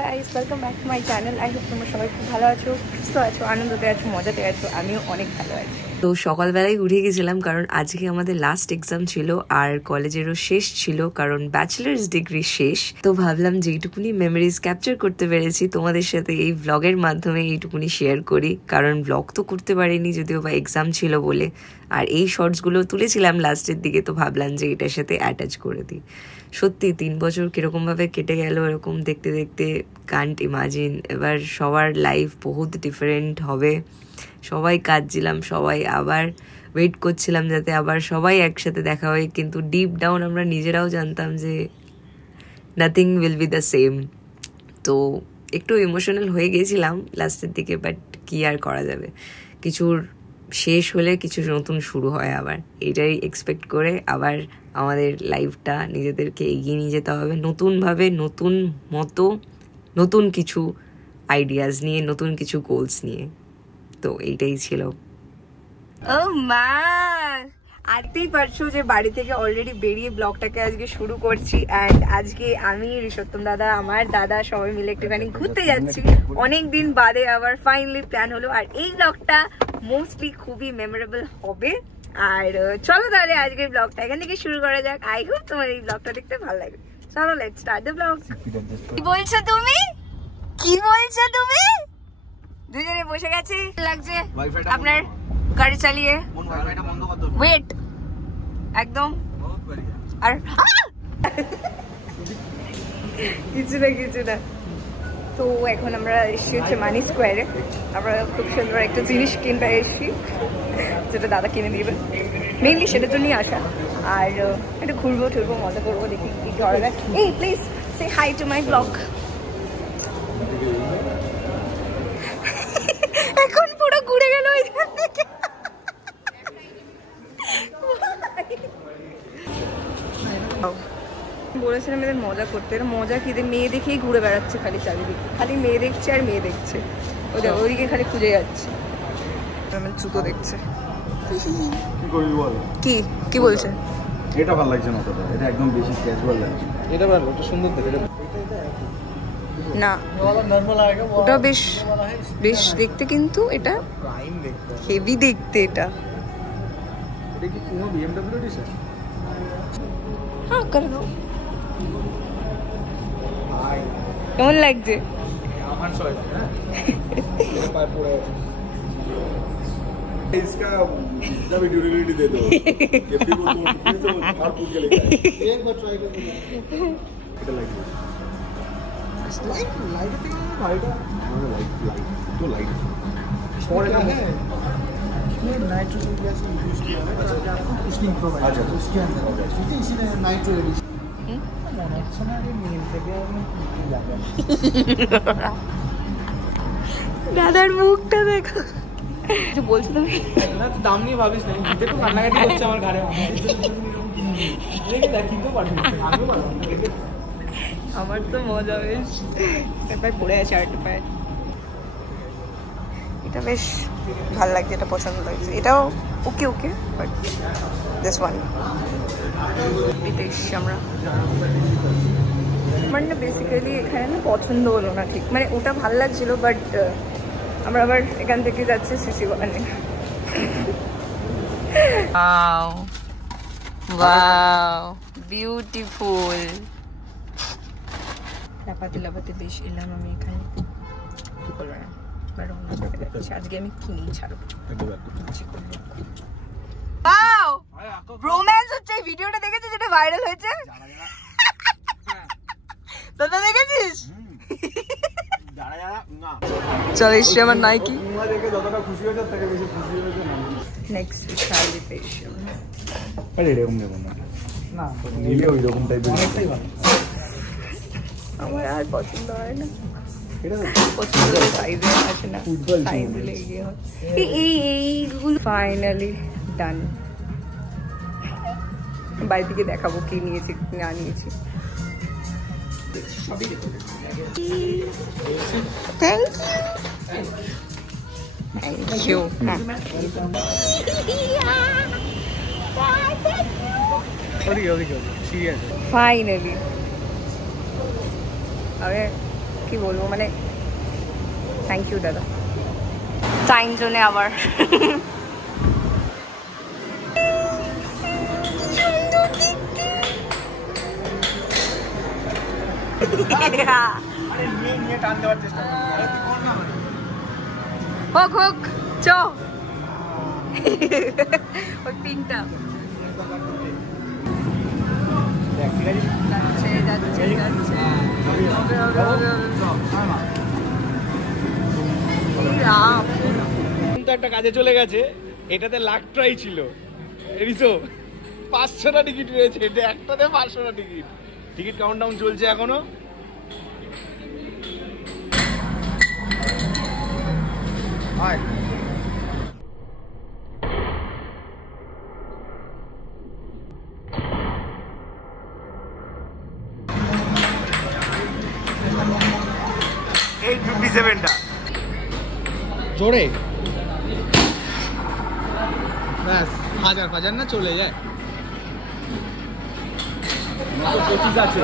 Guys welcome back to my channel. I hope তোমরা সবাই খুব ভালো আছো, সুস্থ আছো, আনন্দতে আছো, মজাতে আছো। আমিও অনেক ভালো আছি। তো সকালবেলায় উঠে গেছিলাম কারণ আজকে আমাদের লাস্ট এক্সাম ছিল আর কলেজেরও শেষ ছিল কারণ ব্যাচেলার্স ডিগ্রি শেষ। তো ভাবলাম যে এইটুকুনি মেমোরিজ ক্যাপচার করতে পেরেছি তোমাদের সাথে এই ব্লগের মাধ্যমে এইটুকুনি শেয়ার করি, কারণ ব্লগ তো করতে পারিনি যদিও বা এক্সাম ছিল বলে। আর এই শর্টসগুলো তুলেছিলাম লাস্টের দিকে, তো ভাবলাম যে এটার সাথে অ্যাটাচ করে দিই। সত্যি 3 বছর কিরকমভাবে কেটে গেল এরকম দেখতে দেখতে, কান্ট ইমাজিন। এবার সবার লাইফ বহুত ডিফারেন্ট হবে। সবাই কাঁদছিলাম, সবাই আবার ওয়েট করছিলাম যাতে আবার সবাই একসাথে দেখা হয়, কিন্তু ডিপ ডাউন আমরা নিজেরাও জানতাম যে nothing will be the same. তো একটু ইমোশনাল হয়ে গেছিলাম লাস্টের দিকে, বাট কি আর করা যাবে, কিছুর শেষ হলে কিছু নতুন শুরু হয় আবার। এটাই এক্সপেক্ট করে আবার আমাদের লাইফটা নিজেদেরকে এগিয়ে নিয়ে যেতে হবে নতুনভাবে, নতুন মতো, নতুন কিছু আইডিয়াস নিয়ে, নতুন কিছু গোলস নিয়ে। তো এইটাই ছিল। ও মা, আজকেই পারছো যে বাড়ি থেকে অলরেডি বেরিয়ে ব্লগটাকে আজকে শুরু করছি। অ্যান্ড আজকে আমি, ঋষোত্তম দাদা, আমার দাদা সবাই মিলে একটুখানি ঘুরতে যাচ্ছি। অনেকদিন বাদে আবার ফাইনালি প্ল্যান হলো। আর এই ব্লগটা মোস্টলি খুবই মেমোরেবল হবে। আর চলো তাহলে আজকের ব্লগটা এখান থেকে শুরু করা যাক। আই হোপ তোমার এই ব্লগটা দেখতে ভালো লাগবে। চলো লেটস স্টার্ট দ্য ব্লগ। কি বলছো তুমি? কি বলছো তুমি? দুজনে বসে গেছে, লাগছে আপনার গাড়ি চালিয়ে। ওয়েট একদম। আর কিছু না কিছু না। তো এখন আমরা এসেছি হচ্ছে মানি স্কোয়ারে। আমরা খুব সুন্দর একটা জিনিস কিনতে এসেছি, যেটা দাদা কিনে দিবেন। মেইনলি সেটার জন্যই আসা। আর একটু ঘুরবো ঠুরবো, মজা করবো, দেখি কি করা যায়। এই please say hi to my blog. এখন পুরো ঘুরে গেল ওইখান থেকে। বলেছিলাম এদের মজা করতে, এরা মজা কি, মেয়ে দেখেই ঘুরে বেড়াচ্ছে খালি চারিদিকে, খালি মেয়ে দেখছে আর মেয়ে দেখছে। ওই দেখো ওইদিকে খালি খুঁজে যাচ্ছে, জুতো দেখছে। কি করবি বল? কি কি বলছে? এটা ভালো লাগছে না, ওটা এটা একদম বেশি ক্যাজুয়াল লাগছে। এটা ভালো, ওটা সুন্দর দেখে। না ওটা বেশ বেশ দেখতে, কিন্তু এটা হেভি দেখতে। এটা এটা কি পুরো BMW এডিশন? হ্যাঁ করে দাও। কেমন লাগছে? আমার চয়েস হ্যাঁ। পার পড়ে আছে। इसका जितना भी ड्यूरेबिलिटी दे दो ये फिर वो तो मार फूट के लेगा। एक बार ट्राई कर এটা লাইট लाइट लाइट पे लाइट लाइट तो लाइट और क्या है इसमें नाइट्रोजन गैस यूज किया है। अच्छा उसकी इम्प्रोवाइज अच्छा उसके अंदर ठीक है, इसीलिए नाइट्रो एडिशन। দাদার মুখটা দেখো। কিছু বলছো তুমি? না তো দাম নিয়ে ভাবিস না, দিতে তো কান্নাকাটি করছে আমার ঘরে। আমার তো মজা বেশ। পায়ে পড়ে আছে আরেকটা পায়ে। এটা বেশ ভালো লাগছে, এটা পছন্দ লাগছে। এটাও ওকে ওকে, বাট দিস ওয়ান এটা এসছি আমরা। আমার না বেসিক্যালি এখানে না পছন্দ হলো না ঠিক, মানে ওটা ভালো লাগছিল, বাট আমরা আবার এখান থেকে যাচ্ছি সিসি ওয়ানে। Wow wow beautiful. লাপাতে লাপাতে বেশ এলাম আমি এখানে। কি বলবো না, আজকে আমি কিনেই ছাড়বো। ওয়াও রোম্যান্স হচ্ছে। এই ভিডিওটা দেখেছিস যেটা ভাইরাল হয়েছে? দাদা দেখেছিস? চল এসে আমার নাইকি যতটা খুশি হয়েছে তাকে বেশি খুশি হয়েছে না। নেক্সট শাড়ি পেয়েছি আরে এরকম নেব না, না নিলে ওই রকম টাইপের অনেকটাই ভালো। আমার আর পছন্দ হয় না, এটা পছন্দ সাইজে আছে না, সাইজ লেগে হয়। এইগুলো ফাইনালি ডান। বাড়ি থেকে দেখাবো কি নিয়েছি কি না নিয়েছি। Thank you. ফাইনালি আমি কি বলবো, মানে থ্যাংক ইউ দাদা। টাইম জোনে আবার হোক হোক চ ওই পিনটা যাচ্ছে যাচ্ছে যাচ্ছে। একটা কাজে চলে গেছে, এটাতে লাখটাই ছিল। 500টা টিকিট রয়েছে, এটা একটাতে 500টা টিকিট। টিকিট কাউন্টডাউন চলছে এখনো। এই 57টা জোরে ব্যাস, হাজার না চলে যায়। 925 আছে।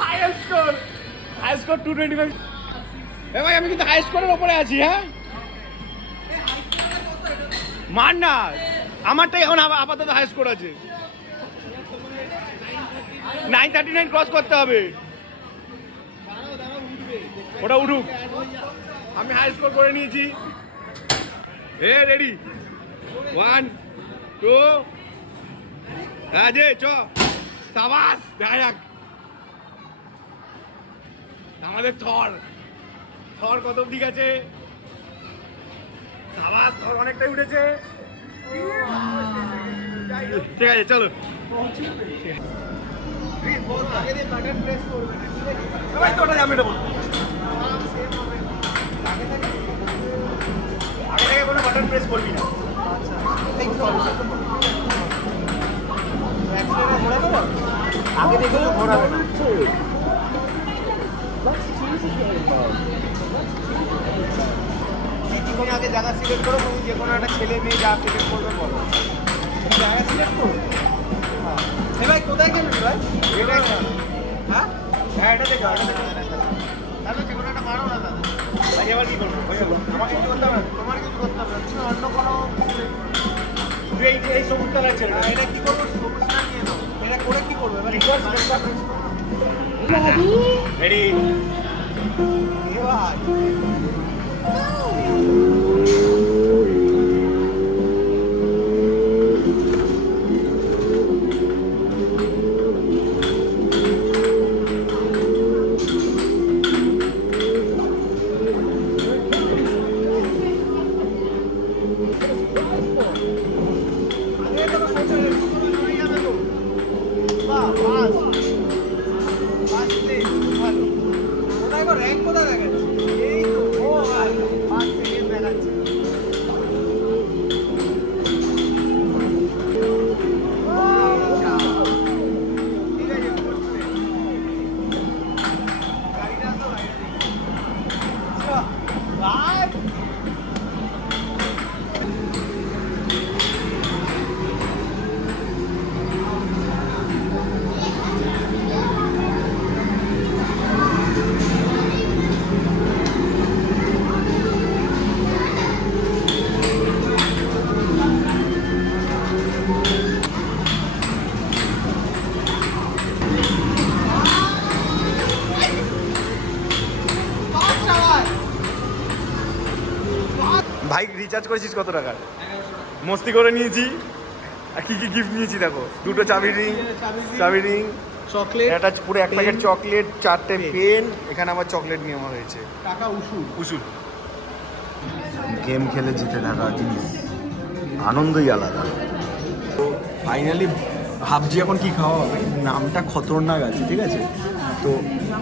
Highest score 225। এ ভাই আমি কিন্তু হাই স্কোরের উপরে আছি। হ্যাঁ মান না, আমারটাই এখন আপাতত হাই স্কোর আছে। 939 ক্রস করতে হবে, ওটা উঠুক। আমি হাই স্কোর করে নিয়েছি। এ রেডি, 1 2 রাজে চ সাবাস। দেখা যাক আমাদের থর কত অব্দি গেছে। সাবাস, থর অনেকটাই উঠেছে। ঠিক আছে চলো। ওটা যাবে না, আগে থেকে কোনো বাটন প্রেস করবি না। আগে দেখে ঘোরাবে না। তুমি আগে জায়গা সিলেক্ট করো, তুমি যে কোনো একটা ছেলে মেয়ে যা সিলেক্ট করবে বলো। জায়গা সিলেক্ট করো। ভাই কোথায় গেল ভাই? এটা হ্যাঁ হ্যাঁ এটা দেখো, তাহলে যে কোনো একটা মারো না দাদা। ভাই এবার কি করবো? আমাকে কিছু করতে হবে না, তোমার কিছু করতে হবে না, তুমি অন্য কোনো এই সবুজ কালার ছেড়ে এটা কি করবো? সবুজটা নিয়ে নাও। এটা করে কি করবে? এবার রেডি ভাই। ভাই রিচার্জ করেছিস কত টাকা? মস্তি করে নিয়েছি। আর কি কি গিফট নিয়েছি দেখো, দুটো চাবি রিং, চকলেট, এটা পুরো এক প্যাকেট চকলেট, 4টে পেন, এখানে আবার চকলেট নেওয়া হয়েছে। টাকা উসুল। গেম খেলে জিতে থাকা জিনিস আনন্দই আলাদা। তো ফাইনালি ভাবছি এখন কি খাওয়া হবে। নামটা খতরনাক আছে, ঠিক আছে? তো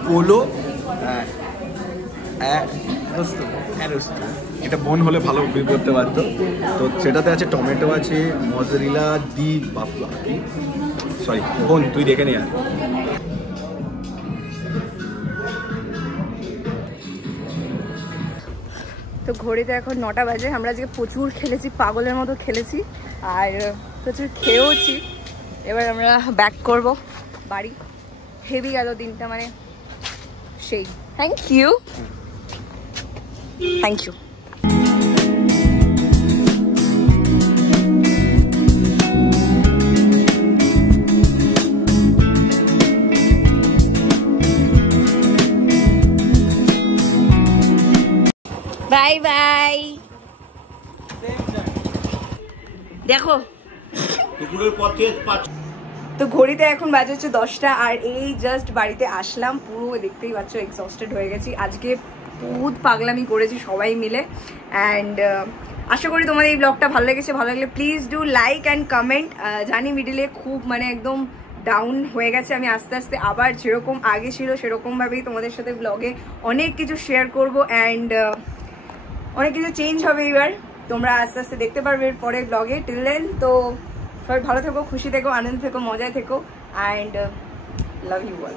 পোলো এটা বোন হলে ভালো বিল করতে পারতো। তো সেটাতে আছে টমেটো আছে, মজরেলা দি বাফলা, কি সরি বোন তুই দেখে নে। আর তো ঘড়িতে এখন 9টা বাজে। আমরা আজকে প্রচুর খেলেছি, পাগলের মতো খেলেছি। আর প্রচুর খেয়েওছি। এবার আমরা ব্যাক করব বাড়ি। হেভি গেল দিনটা, মানে সেই। Thank you, thank you. Bye bye. দেখো তো ঘড়িতে এখন বাজে হচ্ছে 10টা, আর এই জাস্ট বাড়িতে আসলাম। পুরো দেখতেই পাচ্ছ এক্সস্টেড হয়ে গেছি। আজকে বহুত পাগলামি করেছি সবাই মিলে। অ্যান্ড আশা করি তোমাদের এই ব্লগটা ভালো লেগেছে। ভালো লাগলে please do like and comment. জানি মিডিলে খুব মানে একদম ডাউন হয়ে গেছে। আমি আস্তে আস্তে আবার যেরকম আগে ছিল সেরকমভাবেই তোমাদের সাথে ব্লগে অনেক কিছু শেয়ার করবো। অ্যান্ড অনেক কিছু চেঞ্জ হবে এবার, তোমরা আস্তে আস্তে দেখতে পারবে এর পরের ব্লগে। টিল দেন তো সবাই ভালো থেকো, খুশি থেকো, আনন্দ থেকো, মজায় থেকো, অ্যান্ড লাভ ইউ অল।